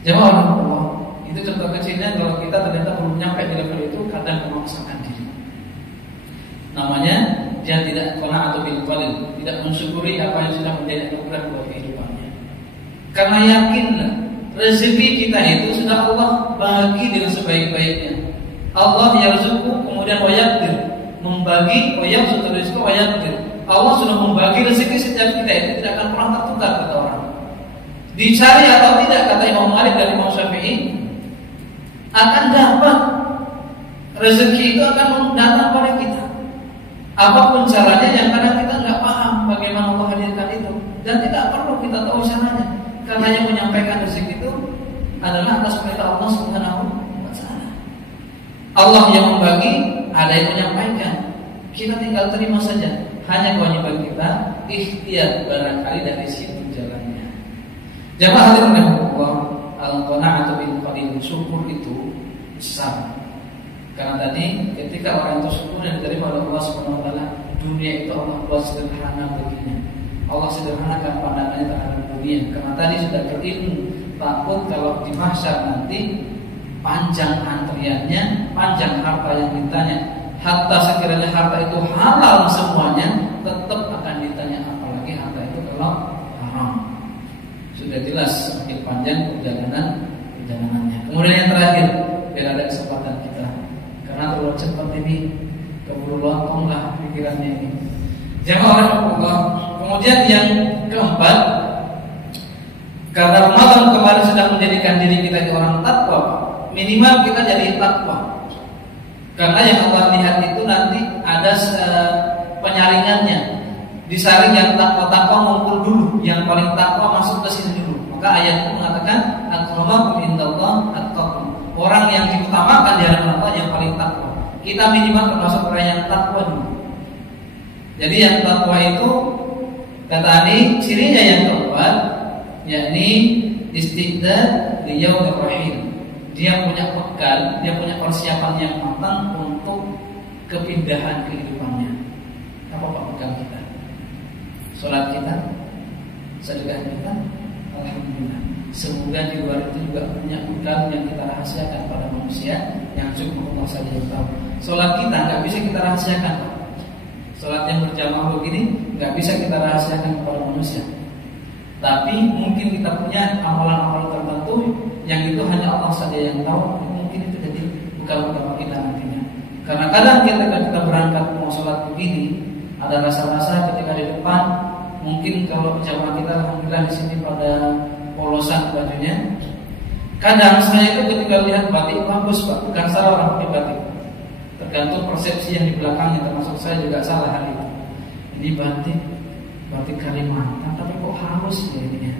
Jawab Allah. Itu contoh kecilnya kalau kita ternyata belum nyampe di level itu, kadang memaksakan diri. Namanya dia tidak qana'atu bil qalil, tidak mensyukuri apa yang sudah menjadi anugerah buat kehidupannya. Karena yakinlah rezeki kita itu sudah Allah bagi dengan sebaik-baiknya. Allah yarzuqu kemudian wa yaqdir, membagi wa yarzuqu rizqa wa yaqdir. Allah sudah membagi rezeki setiap kita itu tidak akan pernah tertukar kata orang. dicari atau tidak, kata Imam Malik dan Imam Syafi'i, akan dapat. Rezeki itu akan datang pada kita. Apapun caranya, yang kadang kita nggak paham bagaimana Allah hadirkan itu, dan tidak perlu kita tahu caranya, karena yang menyampaikan rezeki itu adalah atas perintah Allah Subhanahu wa Ta'ala. Allah yang membagi, ada yang menyampaikan. Kita tinggal terima saja. Hanya kewajiban kita ikhtiar, barangkali dari situ jalannya. Jamaah hadirin rahimakumullah, al-qanaa'atu bil qalil, syukur itu besar. Karena tadi ketika orang itu syukur dan diterima oleh Allah Subhanahu wa Ta'ala, dunia itu Allah buat sederhana baginya. Allah sederhanakan pandangannya terhadap dunia. Karena tadi sudah berilmu, takut kalau di mahsyar nanti panjang antriannya, panjang harta yang ditanya. Hatta sekiranya harta itu halal semuanya, tetap akan ditanya, apalagi harta itu kalau haram. Sudah jelas semakin panjang perjalanannya. Kemudian yang terakhir, biar ada kesempatan kita, karena terlalu cepat ini, keburu lontonglah pikirannya ini. Jamaah Allah. Kemudian yang keempat, karena Ramadan kemarin sudah menjadikan diri kita di orang takwa, minimal kita jadi takwa. Karena yang Allah lihat itu nanti ada penyaringannya, disaring yang takwa ngumpul dulu, yang paling takwa masuk ke sini dulu. Maka ayat itu mengatakan akramakum indallah at-taqwa. Orang yang diutamakan di hadapan Allah yang paling takwa. Kita minimal termasuk orang yang takwa dulu. Jadi yang takwa itu, kata Ali, cirinya yang keempat, yakni istiqdad li yaumir rahim. Dia punya bekal, dia punya persiapan yang matang untuk kepindahan kehidupannya. Apa bekal kita? Salat kita, sedekah kita, alhamdulillah. Semoga di luar itu juga punya bekal yang kita rahasiakan pada manusia, yang cukup Allah saja yang tahu. Salat kita nggak bisa kita rahasiakan. Salat yang berjamaah begini nggak bisa kita rahasiakan kepada manusia. Tapi mungkin kita punya amalan-amalan tertentu yang itu hanya Allah saja yang tahu. Mungkin itu jadi bekal utama kita nantinya. Karena kadang kita berangkat mau sholat begini, ada rasa-rasa ketika di depan, mungkin kalau jamaah kita alhamdulillah di sini pada polosan bajunya. Kadang saya itu ketika lihat batik bagus Pak, bukan salah orang pakai batik. Tergantung persepsi yang di belakangnya, termasuk saya juga salah hari itu. Ini batik Kalimantan, tapi kok halus ya ini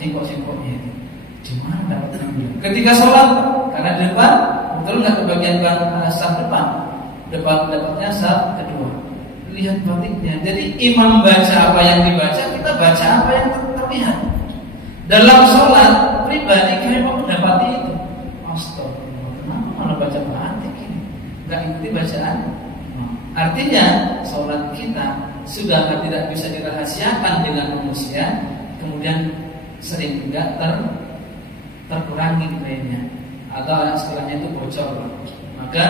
cengkok-cengkoknya itu. Di mana dapatnya? Ketika sholat, karena di depan betul nggak ke bagian saf depan, dapatnya saf kedua. Lihat batiknya. Jadi imam baca apa yang dibaca, kita baca apa yang terlihat. Dalam sholat pribadi kami mau mendapati itu. Astagfirullah, kenapa malah baca batik ini? Nggak ikuti bacaan. Artinya sholat kita sudah tidak bisa dirahasiakan dengan manusia, kemudian sering juga terkurangi nilainya, atau istilahnya itu bocor. Maka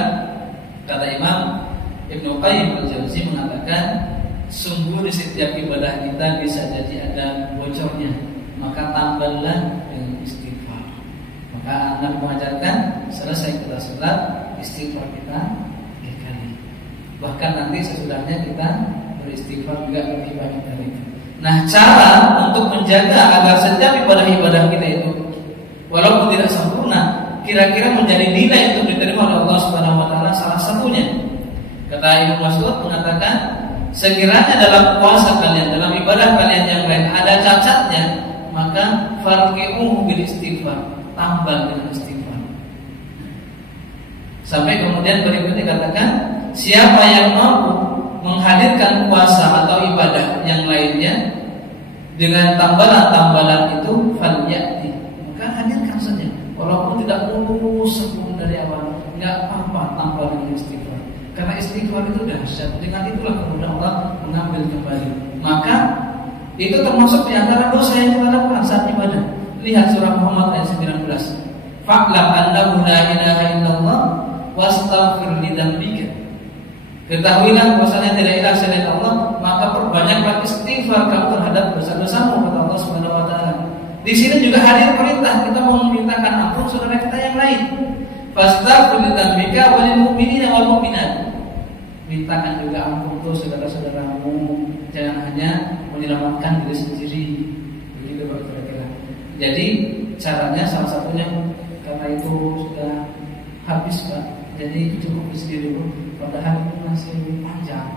kata Imam Ibnu Qayyim al-Jauzi mengatakan, sungguh di setiap ibadah kita bisa jadi ada bocornya, maka tambahlah dengan istighfar. Maka Anda mengajarkan selesai kita sholat, istighfar kita 3 kali. Bahkan nanti sesudahnya kita beristighfar juga lebih banyak dari itu. Nah, cara untuk menjaga agar setiap ibadah kita itu walaupun tidak sempurna, kira-kira menjadi nilai untuk diterima oleh Allah Subhanahu wa Ta'ala, salah satunya kata Ibnu Mas'ud mengatakan, sekiranya dalam puasa kalian, dalam ibadah kalian yang lain ada cacatnya, maka farqi'uhu bil istighfar, tambah dengan istighfar. Sampai kemudian berikutnya dikatakan, siapa yang mampu menghadirkan puasa atau ibadah yang lainnya dengan tambalan-tambalan itu, falyati, maka hadirkan saja, walaupun tidak mulus sebelum dari awal, nggak apa-apa, tambah dengan istighfar. Karena istighfar itu dahsyat. Dengan itulah kemudian Allah mengambil kembali. Maka itu termasuk di antara dosa yang kita lakukan saat ibadah. Lihat surah Muhammad ayat 19. Fa'lam annahu la ilaha illallah wastaghfir li dzambika. Ketahuilah bahwasanya tidak ilah selain Allah, maka perbanyaklah istighfar kamu terhadap dosa-dosamu, kata Allah Subhanahu wa Ta'ala. Di sini juga hadir perintah kita mau memintakan ampun saudara kita yang lain. Fastaghfir li dzambika walil mu'minina wal mu'minat. Mintakan juga ampun untuk saudara-saudaramu, jangan hanya menyelamatkan diri sendiri. Begitu kira-kira. Jadi caranya salah satunya, karena itu sudah habis Pak, jadi cukup istri dulu. Padahal itu masih panjang.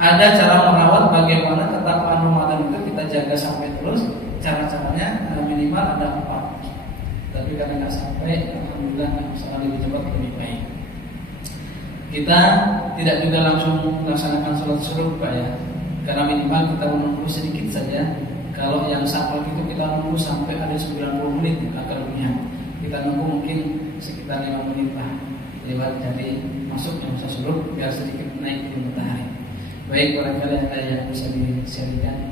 Ada cara merawat bagaimana ketakwaan Ramadan itu kita jaga sampai terus. Cara-caranya minimal ada 4. Tapi karena nggak sampai, alhamdulillah usaha lebih cepat lebih baik. Kita tidak juga langsung melaksanakan sholat suruh Pak ya, karena minimal kita menunggu sedikit saja. Kalau yang sakral itu kita nunggu sampai ada 90 menit agak lebihnya. Kita nunggu mungkin sekitar 5 menit lah lewat dari masuknya usaha suruh biar sedikit naik ke matahari. Baik, barangkali ada yang bisa di-sharingkan.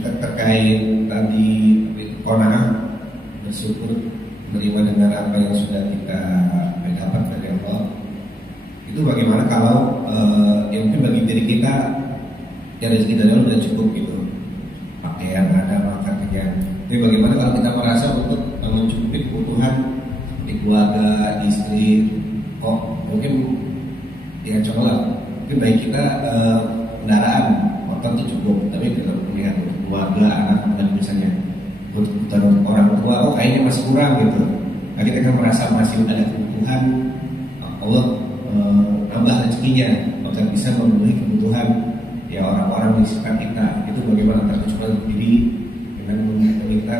Terkait tadi qanaah, bersyukur, menerima dengan apa yang sudah kita dapat dari Allah. Itu bagaimana kalau yang mungkin bagi diri kita ya rezeki dari Allah sudah cukup gitu, pakaian ada, makan kenyang. Tapi bagaimana kalau kita merasa untuk mencukupi kebutuhan di keluarga, istri, mungkin ya cobalah, mungkin baik kita kendaraan motor itu cukup, tapi kita melihat keluarga, anak dan misalnya kebutuhan orang tua, kayaknya masih kurang gitu. Nah, kita kan merasa masih ada kebutuhan, Allah tambah rezekinya agar bisa memenuhi kebutuhan ya orang-orang di sekitar kita. Itu bagaimana terkecuali diri dengan meminta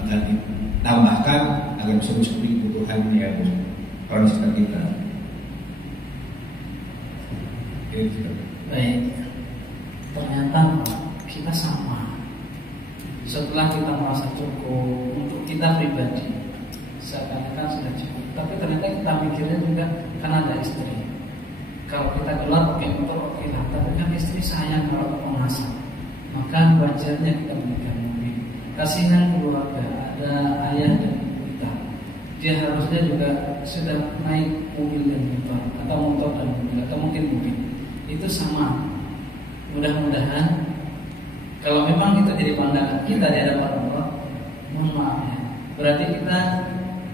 agar ditambahkan agar bisa mencukupi kebutuhan yang orang di sekitar kita. Baik, ternyata kita sama. Setelah kita merasa cukup untuk kita pribadi, seakan-akan sudah cukup. Tapi ternyata kita mikirnya juga kan ada istri. Kalau kita keluar pakai motor oke lah, tapi kan istri sayang kalau mau masak, maka wajarnya kita berikan mobil. Kasihan keluarga, ada ayah dan ibu kita, dia harusnya juga sudah naik mobil dan motor, atau motor dan mobil, atau mungkin mobil. Itu sama. Mudah-mudahan kalau memang kita jadi pandangan kita di hadapan Allah, mohon maaf ya, berarti kita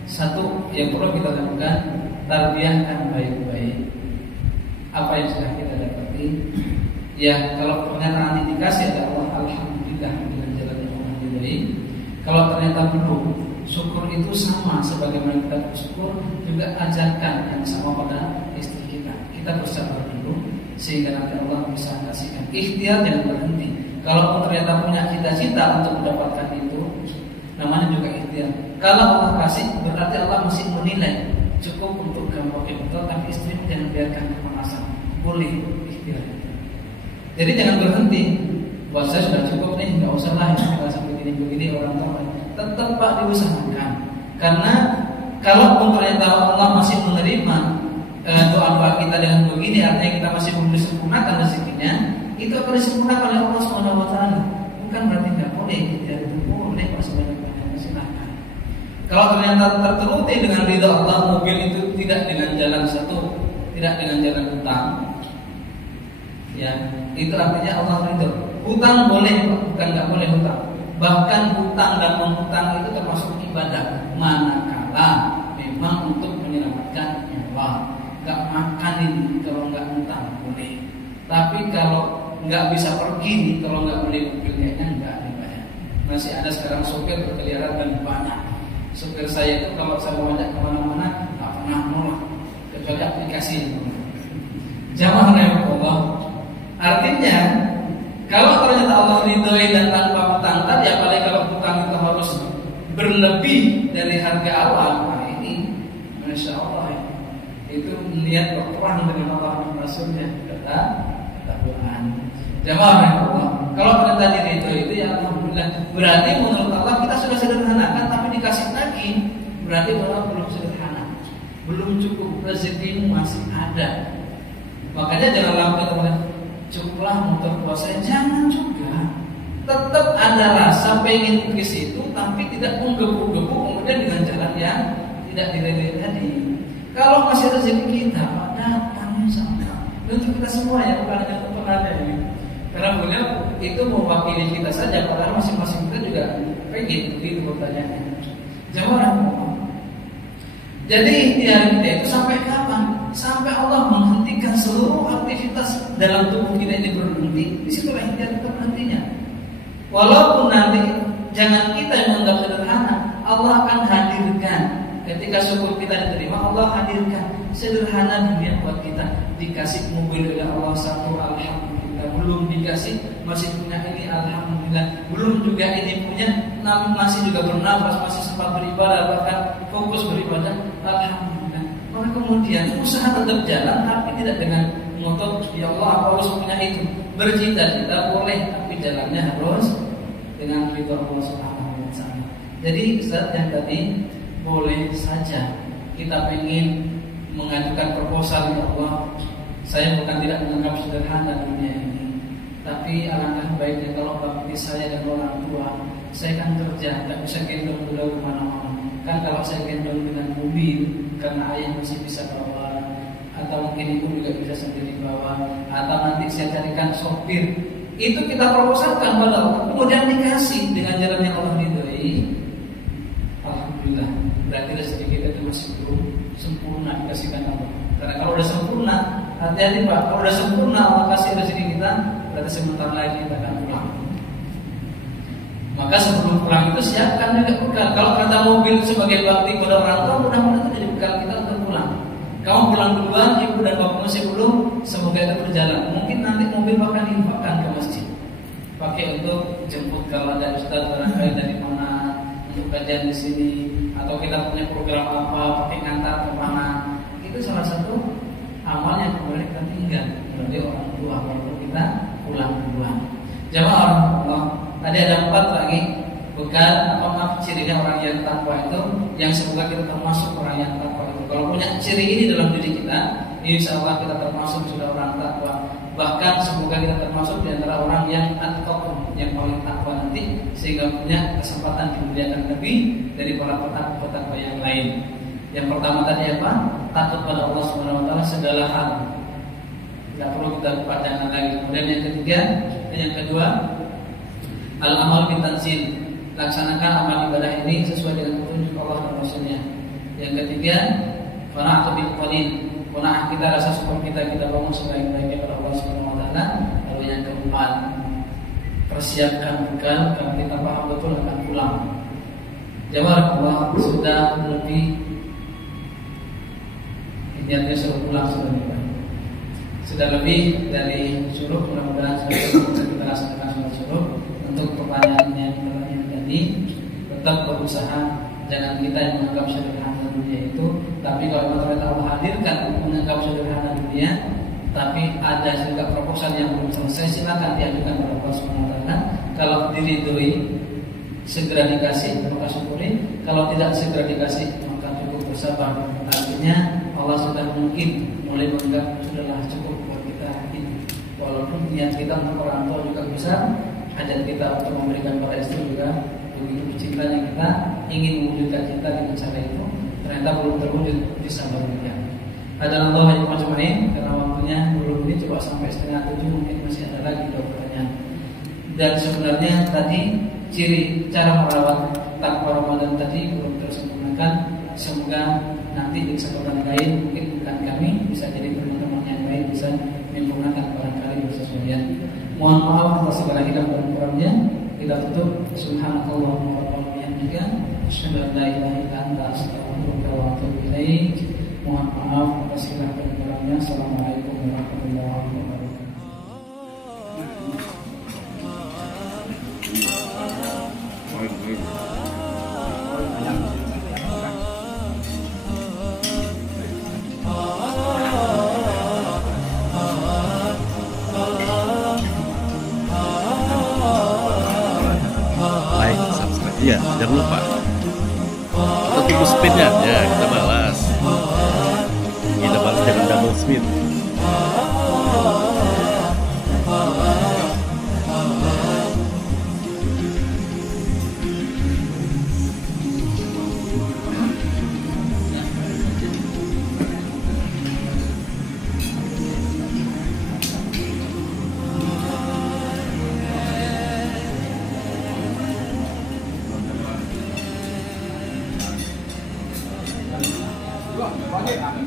satu yang perlu kita lakukan, tarbiyahkan baik-baik apa yang sudah kita dapati. Ya, kalau pernyataan ini dikasih oleh Allah, alhamdulillah dengan jalan yang Allah ridhoi. Kalau ternyata belum, syukur itu sama sebagaimana kita bersyukur, juga ajarkan yang sama pada istri kita. Kita bersabar dulu sehingga nanti Allah bisa kasihkan. Ikhtiar jangan berhenti. Kalau ternyata punya cita-cita untuk mendapatkan itu, namanya juga ikhtiar. Kalau Allah kasih, berarti Allah mesti menilai cukup untuk kamu pakai motor, tapi istri jangan biarkan kepanasan. Boleh ikhtiar. Jadi jangan berhenti. Buat saya sudah cukup nih, nggak usah lah kalau sampai begini orang tua. Tetap Pak diusahakan. Karena kalau ternyata Allah masih menerima doa kita dengan begini, artinya kita masih belum disempurnakan rezekinya, itu akan disempurnakan oleh Allah SWT. Bukan berarti nggak boleh, ikhtiar itu boleh, masih banyak silakan. Kalau ternyata terturuti dengan ridha Allah, mobil itu tidak dengan jalan satu, tidak dengan jalan hutang, ya itu artinya Allah ridho. Hutang boleh, bukan nggak boleh hutang. Bahkan hutang dan menghutang itu termasuk ibadah, manakala memang untuk menyelamatkan nyawa. Nggak makan ini kalau nggak hutang boleh. Tapi kalau nggak bisa pergi nih, kalau nggak beli mobil kayaknya nggak dibayar. Masih ada sekarang sopir berkeliaran dan banyak. Supir saya itu kalau saya mau ajak kemana-mana nggak pernah nolak, kecuali aplikasi. Jamaah Allah. Artinya kalau ternyata Allah ridhoi dan tanpa hutang tadi, apalagi kalau hutang itu harus berlebih dari harga awal, nah ini masya Allah ya. Itu niat berperang dengan Allah dan Rasulnya, kata Quran. Jamaah Allah. Kalau ternyata diridhoi itu ya alhamdulillah. Berarti menurut Allah kita sudah sederhanakan, tapi dikasih lagi, berarti Allah belum sederhana, belum cukup, rezekimu masih ada. Makanya jangan lakukan cukuplah motor puasa, jangan juga. Tetap ada rasa pengen ke situ, tapi tidak menggebu-gebu kemudian dengan jalan yang tidak diridhoi tadi. Kalau masih rezeki kita, datang sama untuk kita semua ya, bukan hanya untuk penada ini. Karena beliau itu mewakili kita saja, padahal masing-masing kita juga pengen begitu pertanyaannya. Jawab Jadi ikhtiar kita itu sampai kapan? Sampai Allah menghentikan seluruh aktivitas dalam tubuh kita ini berhenti. Disitulah ikhtiar kita berhentinya. Walaupun nanti jangan kita yang menganggap sederhana, Allah akan hadirkan. Ketika syukur kita diterima, Allah hadirkan sederhana dunia buat kita. Dikasih mobil oleh Allah satu, alhamdulillah. Belum dikasih, masih punya ini, alhamdulillah. Belum juga ini punya, namun masih juga bernafas, masih sempat beribadah, bahkan fokus beribadah, alhamdulillah. Maka kemudian usaha tetap jalan, tapi tidak dengan moto ya Allah aku harus punya itu. Bercita-cita boleh, tapi jalannya harus dengan ridho Allah Subhanahu wa taala. Jadi Ustaz yang tadi boleh saja kita ingin mengajukan proposal ya Allah. Saya bukan tidak menganggap sederhana dunia ini, tapi alangkah baiknya kalau bakti saya dan orang tua. Saya kan kerja, tidak bisa gendong beliau kemana-mana. Kan kalau saya gendong dengan mobil, karena ayah masih bisa bawa, atau mungkin ibu juga bisa sendiri bawa, atau nanti saya carikan sopir. Itu kita proposalkan pada Allah, kemudian dikasih dengan jalan yang Allah ridhoi. Alhamdulillah, berarti rezeki kita itu masih belum sempurna dikasihkan Allah. Karena kalau udah sempurna, hati-hati Pak, kalau udah sempurna Allah kasih rezeki kita, berarti sebentar lagi kita akan pulang. Maka sebelum pulang itu siapkan juga bekal. Kalau kata mobil sebagai bakti pada orang tua, mudah-mudahan itu jadi bekal kita untuk pulang. Kamu pulang duluan, ibu dan bapak masih belum, semoga itu berjalan. Mungkin nanti mobil bahkan diinfakkan ke masjid, pakai untuk jemput kalau ada ustaz barangkali dari mana untuk kajian di sini, atau kita punya program apa, pakai ngantar ke mana. Itu salah satu amal yang kemudian kita tinggal dari orang tua walaupun kita pulang duluan. Jamaah Allah, tadi ada 4 lagi bekal apa cirinya orang yang takwa itu, yang semoga kita termasuk orang yang takwa itu. Kalau punya ciri ini dalam diri kita, insya Allah kita termasuk sudah orang takwa. Bahkan semoga kita termasuk di antara orang yang atqakum, yang paling takwa nanti, sehingga punya kesempatan dimuliakan lebih dari para petakwa yang lain. Yang pertama tadi apa? Takut pada Allah Subhanahu wa taala segala hal. Tidak perlu kita panjangkan lagi. Kemudian yang kedua, al-amal bitanzil, laksanakan amal ibadah ini sesuai dengan petunjuk Allah dan Rasulnya. Yang ketiga, qana'atu bil qalil, qanaah kita, rasa syukur kita bangun sebaik-baiknya kepada Allah Subhanahu wa taala. Lalu yang keempat, persiapkan bekal kalau kita paham betul akan pulang. Jawab Allah sudah lebih niatnya suruh pulang sudah lebih dari suruh, mudah-mudahan kita laksanakan sholat suruh. Untuk pertanyaannya tadi, tetap berusaha, jangan kita yang menganggap sederhana dunia itu. Tapi kalau ternyata Allah hadirkan menganggap sederhana dunia, tapi ada juga proposal yang belum selesai, silakan diajukan kepada Allah Subhanahu wa taala. Kalau diridhoi segera dikasih, maka syukuri. Kalau tidak segera dikasih, maka cukup bersabar. Artinya Allah sudah mungkin mulai menganggap sudahlah cukup buat kita ini. Walaupun niat kita untuk orang tua juga besar, hajat kita untuk memberikan pada istri juga begitu cintanya, kita ingin mewujudkan cinta dengan cara itu, ternyata belum terwujud, bisa berubah. Adalah Allah yang majmu'in, karena waktunya belum ini, coba sampai 6:30 mungkin masih ada lagi jawabannya. Dan sebenarnya tadi ciri cara merawat takwa Ramadan tadi belum tersempurnakan. Semoga nanti di kesempatan lain, mungkin bukan kami, bisa jadi teman-teman yang lain bisa menyempurnakan barangkali bersesuaian. Mohon maaf atas segala hilang dan kurangnya. Kita tutup. Subhanakallahumma wa bihamdika, asyhadu an la ilaha illa anta, astaghfiruka wa atubu ilaik. Mohon maaf atas segala hilang dan kurangnya. Assalamualaikum warahmatullahi wabarakatuh. Iya, jangan lupa. Kita tunggu speednya, ya kita balas. Kita balas dengan double speed. Berapa?